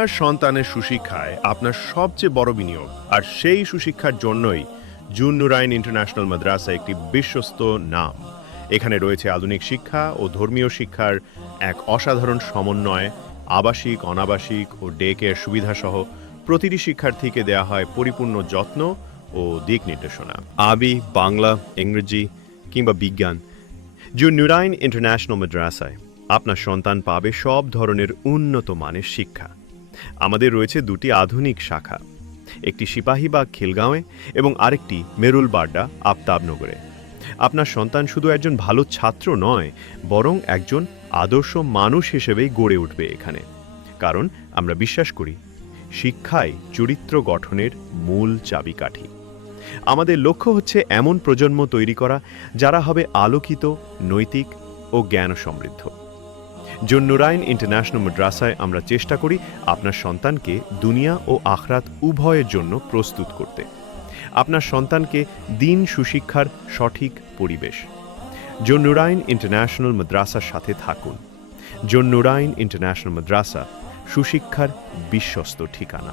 আপনার সন্তানের সুশিক্ষায় আপনার সবচেয়ে বড় বিনিয়োগ, আর সেই সুশিক্ষার জন্যই জুন নুরাইন ইন্টারন্যাশনাল মাদ্রাসা একটি বিশ্বস্ত নাম। এখানে রয়েছে আধুনিক শিক্ষা ও ধর্মীয় শিক্ষার এক অসাধারণ সমন্বয়। আবাসিক, অনাবাসিক ও ডে কেয়ার সুবিধাসহ প্রতিটি শিক্ষার্থীকে দেয়া হয় পরিপূর্ণ যত্ন ও দিক নির্দেশনা। আরবি, বাংলা, ইংরেজি কিংবা বিজ্ঞান, জুন নুরাইন ইন্টারন্যাশনাল মাদ্রাসায় আপনার সন্তান পাবে সব ধরনের উন্নত মানের শিক্ষা। আমাদের রয়েছে দুটি আধুনিক শাখা, একটি সিপাহীবাগ খিলগাঁওয়ে এবং আরেকটি মেরুলবাড্ডা আফতাবনগরে। আপনার সন্তান শুধু একজন ভালো ছাত্র নয়, বরং একজন আদর্শ মানুষ হিসেবেই গড়ে উঠবে এখানে। কারণ আমরা বিশ্বাস করি শিক্ষাই চরিত্র গঠনের মূল চাবিকাঠি। আমাদের লক্ষ্য হচ্ছে এমন প্রজন্ম তৈরি করা যারা হবে আলোকিত, নৈতিক ও জ্ঞান সমৃদ্ধ। জুন নুরাইন ইন্টারন্যাশনাল মাদ্রাসায় আমরা চেষ্টা করি আপনার সন্তানকে দুনিয়া ও আখরাত উভয়ের জন্য প্রস্তুত করতে। আপনার সন্তানকে দিন সুশিক্ষার সঠিক পরিবেশ। জুন নুরাইন ইন্টারন্যাশনাল মাদ্রাসার সাথে থাকুন। জুন নুরাইন ইন্টারন্যাশনাল মাদ্রাসা, সুশিক্ষার বিশ্বস্ত ঠিকানা।